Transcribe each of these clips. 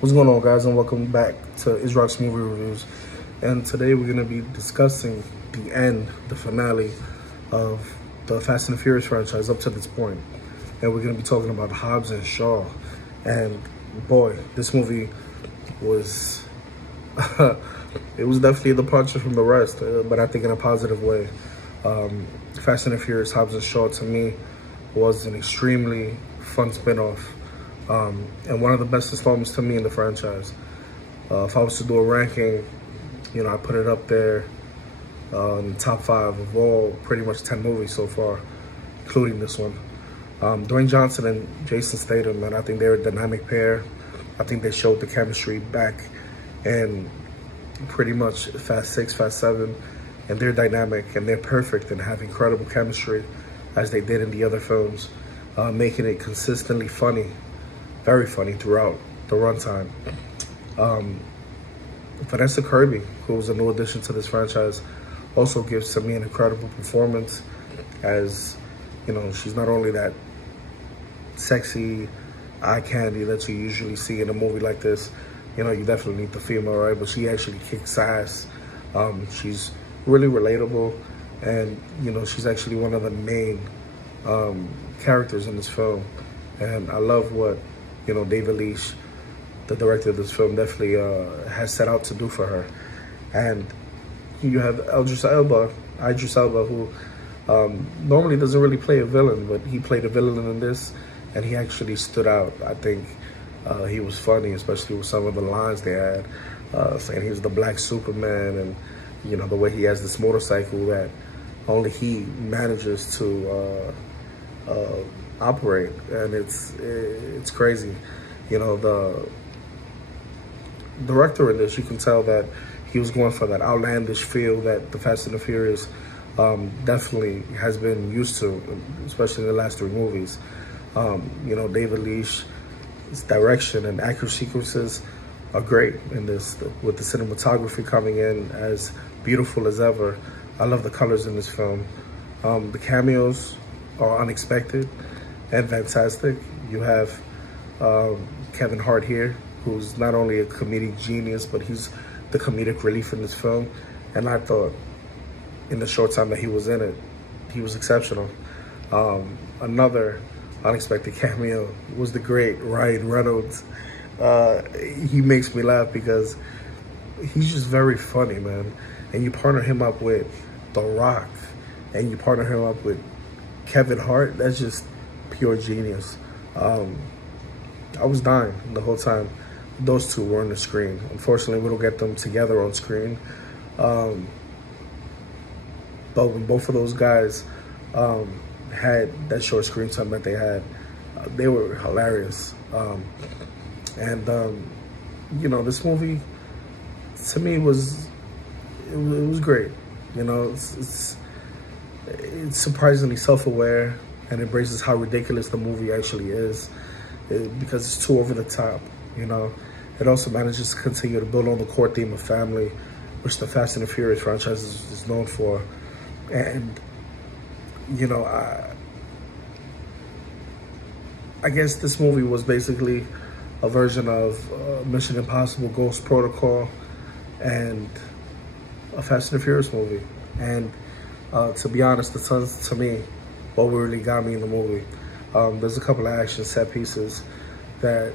What's going on, guys, and welcome back to Israel's Movie Reviews. And today we're going to be discussing the end, the finale of the Fast and Furious franchise up to this point. And we're going to be talking about Hobbs and Shaw. And boy, this movie was, it was definitely a departure from the rest, but I think in a positive way. Fast and Furious, Hobbs and Shaw, to me, was an extremely fun spin-off. And one of the best installments to me in the franchise. If I was to do a ranking, you know, I put it up there in the top 5 of all pretty much 10 movies so far, including this one. Dwayne Johnson and Jason Statham, man, I think they're a dynamic pair. I think they showed the chemistry back in pretty much Fast 6, Fast 7, and they're dynamic and they're perfect and have incredible chemistry as they did in the other films, making it consistently funny. Very funny throughout the runtime. Vanessa Kirby, who was a new addition to this franchise, also gives to me an incredible performance, as, you know, she's not only that sexy eye candy that you usually see in a movie like this. You know, you definitely need the female, right? But she actually kicks ass. She's really relatable, and, you know, she's actually one of the main characters in this film. And I love what, you know, David Leitch, the director of this film, definitely has set out to do for her. And you have Idris Elba, who normally doesn't really play a villain, but he played a villain in this, and he actually stood out. I think he was funny, especially with some of the lines they had, saying he was the Black Superman, and, you know, the way he has this motorcycle that only he manages to operate, and it's crazy. You know, the director in this, you can tell that he was going for that outlandish feel that the Fast and the Furious definitely has been used to, especially in the last 3 movies. You know, David Leitch's direction and action sequences are great in this, with the cinematography coming in as beautiful as ever. I love the colors in this film. The cameos are unexpected and fantastic. You have Kevin Hart here, who's not only a comedic genius, but he's the comedic relief in this film. And I thought, in the short time that he was in it, he was exceptional. Another unexpected cameo was the great Reynolds. He makes me laugh because he's just very funny, man. And you partner him up with The Rock, and you partner him up with Kevin Hart, that's just pure genius. I was dying the whole time those two were on the screen. Unfortunately, we don't get them together on screen. But when both of those guys had that short screen time that they had, they were hilarious. You know, this movie, to me, was great. You know, it's surprisingly self-aware and embraces how ridiculous the movie actually is, because it's too over the top. You know, it also manages to continue to build on the core theme of family, which the Fast and the Furious franchise is known for. And, you know, I guess this movie was basically a version of Mission Impossible Ghost Protocol and a Fast and the Furious movie. And to be honest, to me, what really got me in the movie, there's a couple of action set pieces that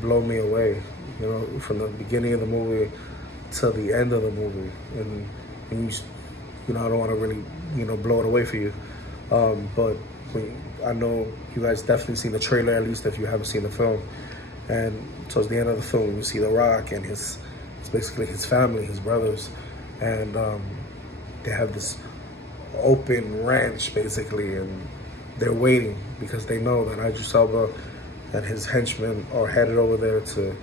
blow me away, you know, from the beginning of the movie to the end of the movie. And you know, I don't want to really, you know, blow it away for you, but I know you guys definitely seen the trailer, at least if you haven't seen the film. And towards the end of the film, you see The Rock and it's basically his family, his brothers, and they have this open ranch basically, and they're waiting because they know that Idris Elba and his henchmen are headed over there to,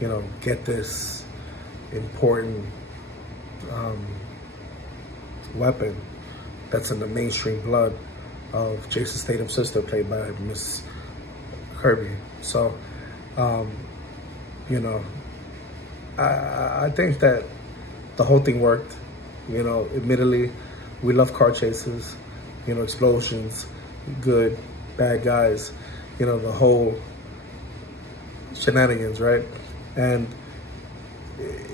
you know, get this important weapon that's in the mainstream blood of Jason Statham's sister, played by Miss Kirby. So, you know, I think that the whole thing worked. You know, admittedly, we love car chases, you know, explosions, good, bad guys, you know, the whole shenanigans, right? And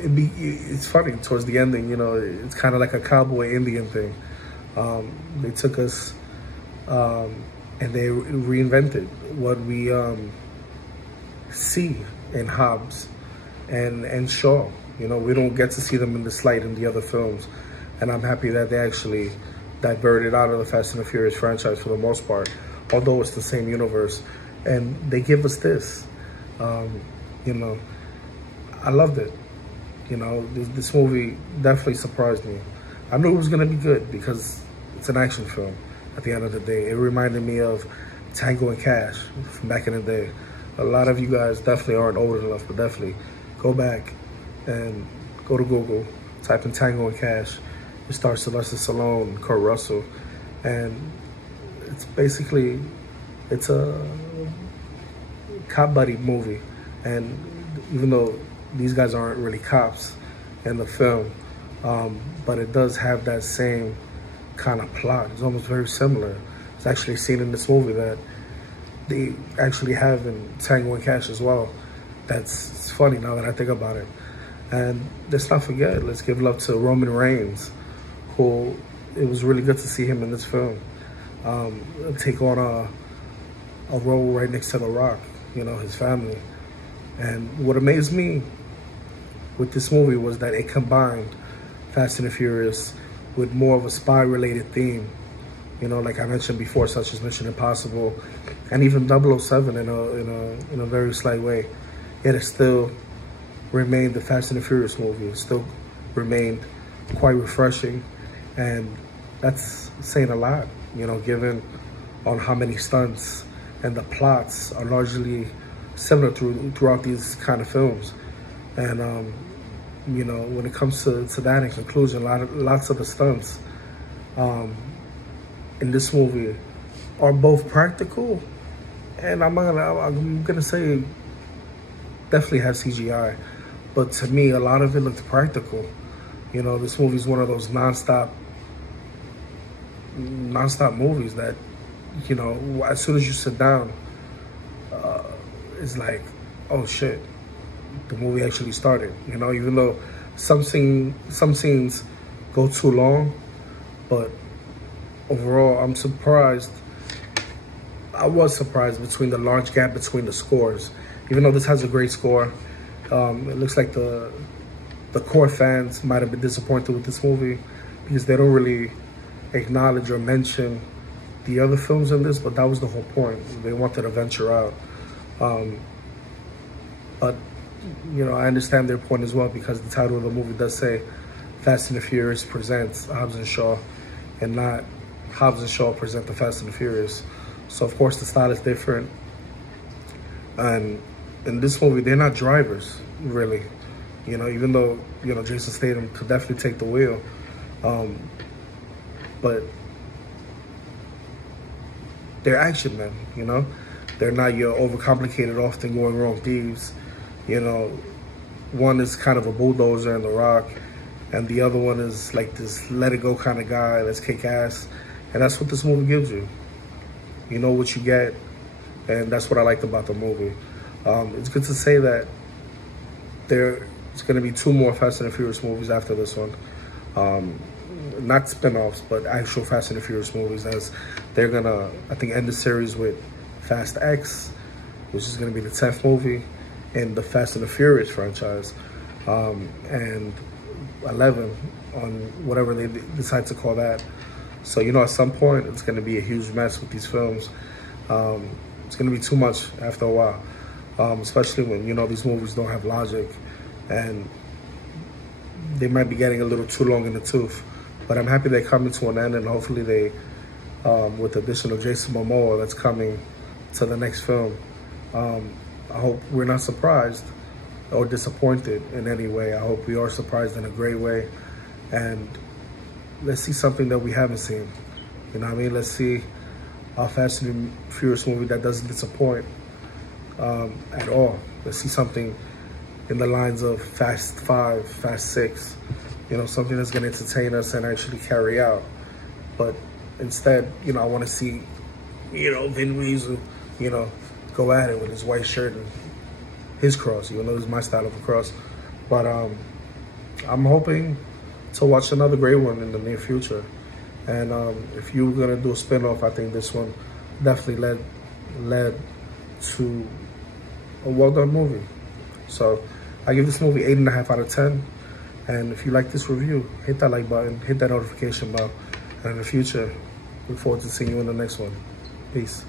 it's funny towards the ending, you know, it's kind of like a cowboy Indian thing. They took us and they reinvented what we see in Hobbs and Shaw. You know, we don't get to see them in this light in the other films. And I'm happy that they actually diverted out of the Fast and the Furious franchise for the most part, although it's the same universe. And they give us this. You know, I loved it. You know, this movie definitely surprised me. I knew it was going to be good because it's an action film at the end of the day. It reminded me of Tango and Cash from back in the day. A lot of you guys definitely aren't old enough, but definitely go back and go to Google, type in Tango and Cash. It stars Sylvester Stallone and Kurt Russell. And it's basically, it's a cop buddy movie. And even though these guys aren't really cops in the film, but it does have that same kind of plot. It's almost very similar. It's actually seen in this movie that they actually have in Tango and Cash as well. It's funny now that I think about it. And let's not forget, let's give love to Roman Reigns, who it was really good to see him in this film. Take on a role right next to The Rock, you know, his family. And what amazed me with this movie was that it combined Fast and the Furious with more of a spy-related theme. You know, like I mentioned before, such as Mission Impossible, and even 007 in a very slight way. Yet it still remained the Fast and the Furious movie. It still remained quite refreshing, and that's saying a lot, you know, given on how many stunts and the plots are largely similar throughout these kind of films. And you know, when it comes to that in conclusion, lots of the stunts in this movie are both practical, and I'm gonna say definitely have CGI, but to me a lot of it looked practical. You know, this movie is one of those non-stop movies that, you know, as soon as you sit down, it's like, oh shit, the movie actually started. You know, even though some scenes go too long, but overall, I'm surprised. I was surprised between the large gap between the scores. Even though this has a great score, it looks like the core fans might have been disappointed with this movie because they don't really acknowledge or mention the other films in this, but that was the whole point. They wanted to venture out. But, you know, I understand their point as well, because the title of the movie does say Fast and the Furious presents Hobbs and Shaw, and not Hobbs and Shaw present the Fast and the Furious. So of course the style is different. And in this movie, they're not drivers, really. You know, even though, you know, Jason Statham could definitely take the wheel. But they're action men, you know? They're not your overcomplicated, often going wrong thieves. You know, one is kind of a bulldozer in The Rock, and the other one is like this let-it-go kind of guy, let's kick ass. And that's what this movie gives you. You know what you get, and that's what I liked about the movie. It's good to say that there's going to be 2 more Fast and the Furious movies after this one. Not spin-offs, but actual Fast and the Furious movies, as they're going to, I think, end the series with Fast X, which is going to be the 10th movie in the Fast and the Furious franchise, and 11 on whatever they decide to call that. So, you know, at some point, it's going to be a huge mess with these films. It's going to be too much after a while, especially when, you know, these movies don't have logic, and they might be getting a little too long in the tooth. But I'm happy they're coming to an end, and hopefully they, with the addition of Jason Momoa that's coming to the next film, I hope we're not surprised or disappointed in any way. I hope we are surprised in a great way, and let's see something that we haven't seen. You know what I mean? Let's see a Fast and Furious movie that doesn't disappoint at all. Let's see something in the lines of Fast 5, Fast 6, you know, something that's gonna entertain us and actually carry out. But instead, you know, I wanna see, you know, Vin Diesel, you know, go at it with his white shirt and his cross, even though it's my style of a cross. But I'm hoping to watch another great one in the near future. And if you're gonna do a spin-off, I think this one definitely led to a well-done movie. So I give this movie 8.5 out of 10. And if you like this review, hit that like button, hit that notification bell. And in the future, look forward to seeing you in the next one. Peace.